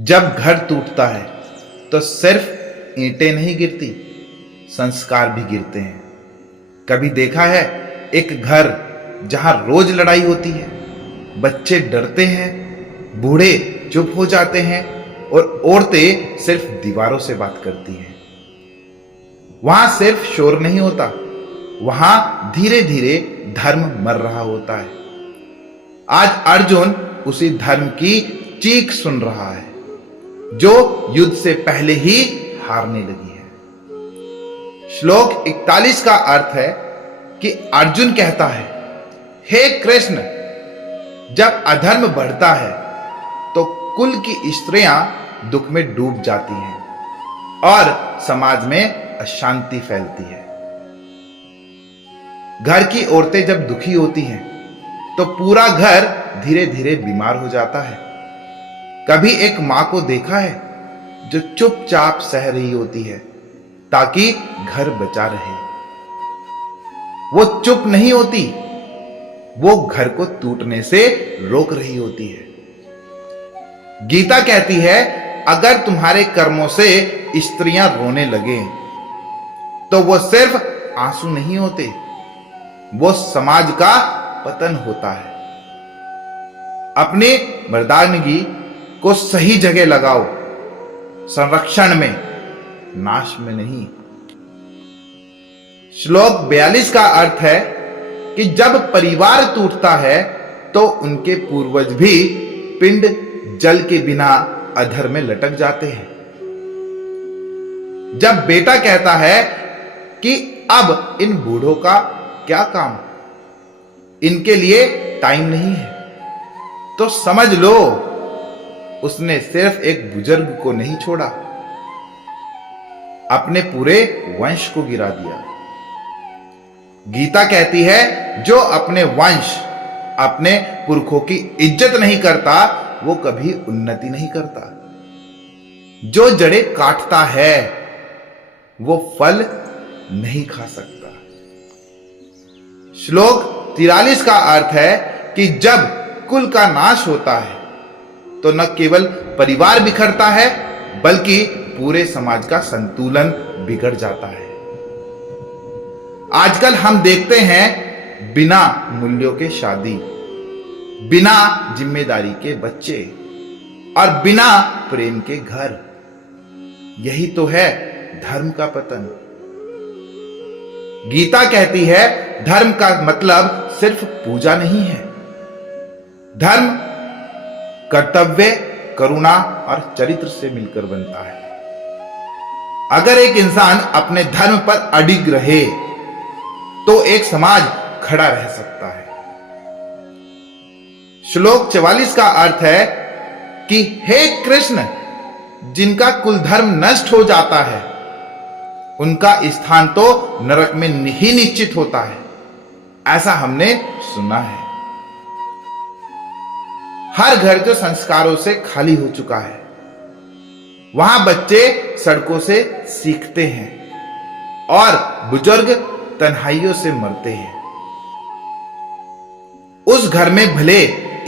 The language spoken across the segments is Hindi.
जब घर टूटता है तो सिर्फ ईंटें नहीं गिरती, संस्कार भी गिरते हैं। कभी देखा है एक घर जहां रोज लड़ाई होती है, बच्चे डरते हैं, बूढ़े चुप हो जाते हैं और औरतें सिर्फ दीवारों से बात करती हैं। वहां सिर्फ शोर नहीं होता, वहां धीरे धीरे धर्म मर रहा होता है। आज अर्जुन उसी धर्म की चीख सुन रहा है जो युद्ध से पहले ही हारने लगी है। श्लोक 41 का अर्थ है कि अर्जुन कहता है, हे कृष्ण, जब अधर्म बढ़ता है तो कुल की स्त्रियां दुख में डूब जाती हैं और समाज में अशांति फैलती है। घर की औरतें जब दुखी होती हैं तो पूरा घर धीरे धीरे बीमार हो जाता है। कभी एक मां को देखा है जो चुपचाप सह रही होती है ताकि घर बचा रहे। वो चुप नहीं होती, वो घर को टूटने से रोक रही होती है। गीता कहती है, अगर तुम्हारे कर्मों से स्त्रियां रोने लगे तो वो सिर्फ आंसू नहीं होते, वो समाज का पतन होता है। अपने मर्दानगी को सही जगह लगाओ, संरक्षण में, नाश में नहीं। श्लोक 42 का अर्थ है कि जब परिवार टूटता है तो उनके पूर्वज भी पिंड जल के बिना अधर में लटक जाते हैं। जब बेटा कहता है कि अब इन बूढ़ों का क्या काम, इनके लिए टाइम नहीं है, तो समझ लो उसने सिर्फ एक बुजुर्ग को नहीं छोड़ा, अपने पूरे वंश को गिरा दिया। गीता कहती है, जो अपने वंश, अपने पुरखों की इज्जत नहीं करता वो कभी उन्नति नहीं करता। जो जड़ें काटता है वो फल नहीं खा सकता। श्लोक 43 का अर्थ है कि जब कुल का नाश होता है तो न केवल परिवार बिखरता है बल्कि पूरे समाज का संतुलन बिगड़ जाता है। आजकल हम देखते हैं बिना मूल्यों के शादी, बिना जिम्मेदारी के बच्चे और बिना प्रेम के घर। यही तो है धर्म का पतन। गीता कहती है, धर्म का मतलब सिर्फ पूजा नहीं है। धर्म कर्तव्य, करुणा और चरित्र से मिलकर बनता है। अगर एक इंसान अपने धर्म पर अडिग रहे तो एक समाज खड़ा रह सकता है। श्लोक 44 का अर्थ है कि हे कृष्ण, जिनका कुल धर्म नष्ट हो जाता है उनका स्थान तो नरक में ही निश्चित होता है, ऐसा हमने सुना है। हर घर जो संस्कारों से खाली हो चुका है, वहां बच्चे सड़कों से सीखते हैं और बुजुर्ग तन्हाइयों से मरते हैं। उस घर में भले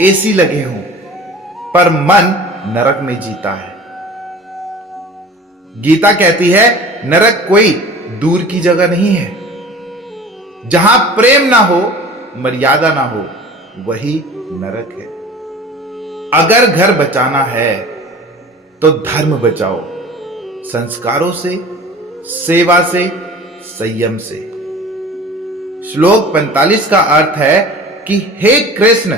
एसी लगे हों पर मन नरक में जीता है। गीता कहती है, नरक कोई दूर की जगह नहीं है। जहां प्रेम ना हो, मर्यादा ना हो, वही नरक है। अगर घर बचाना है तो धर्म बचाओ, संस्कारों से, सेवा से, संयम से। श्लोक 45 का अर्थ है कि हे कृष्ण,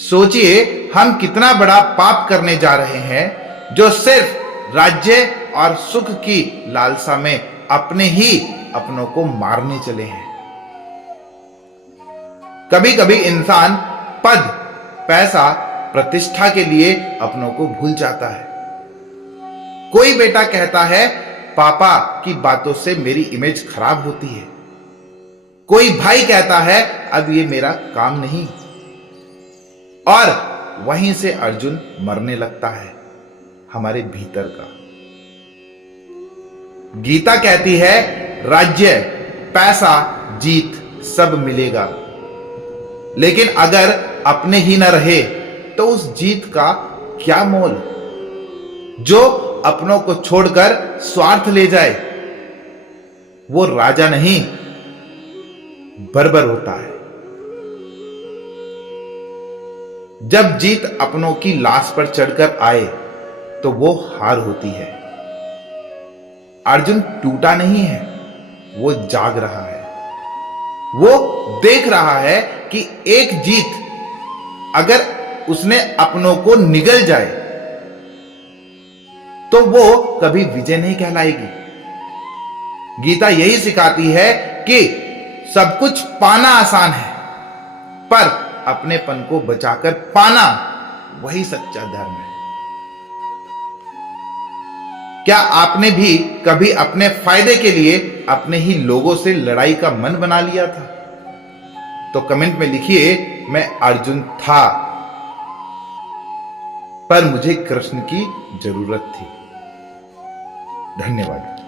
सोचिए हम कितना बड़ा पाप करने जा रहे हैं जो सिर्फ राज्य और सुख की लालसा में अपने ही अपनों को मारने चले हैं। कभी कभी इंसान पद, पैसा, प्रतिष्ठा के लिए अपनों को भूल जाता है। कोई बेटा कहता है, पापा की बातों से मेरी इमेज खराब होती है। कोई भाई कहता है, अब ये मेरा काम नहीं। और वहीं से अर्जुन मरने लगता है, हमारे भीतर का। गीता कहती है, राज्य, पैसा, जीत सब मिलेगा, लेकिन अगर अपने ही न रहे तो उस जीत का क्या मोल। जो अपनों को छोड़कर स्वार्थ ले जाए वो राजा नहीं बर्बर होता है। जब जीत अपनों की लाश पर चढ़कर आए तो वो हार होती है। अर्जुन टूटा नहीं है, वो जाग रहा है। वो देख रहा है कि एक जीत अगर उसने अपनों को निगल जाए तो वो कभी विजय नहीं कहलाएगी। गीता यही सिखाती है कि सब कुछ पाना आसान है, पर अपनेपन को बचाकर पाना वही सच्चा धर्म है। क्या आपने भी कभी अपने फायदे के लिए अपने ही लोगों से लड़ाई का मन बना लिया था? तो कमेंट में लिखिए, मैं अर्जुन था पर मुझे कृष्ण की जरूरत थी। धन्यवाद।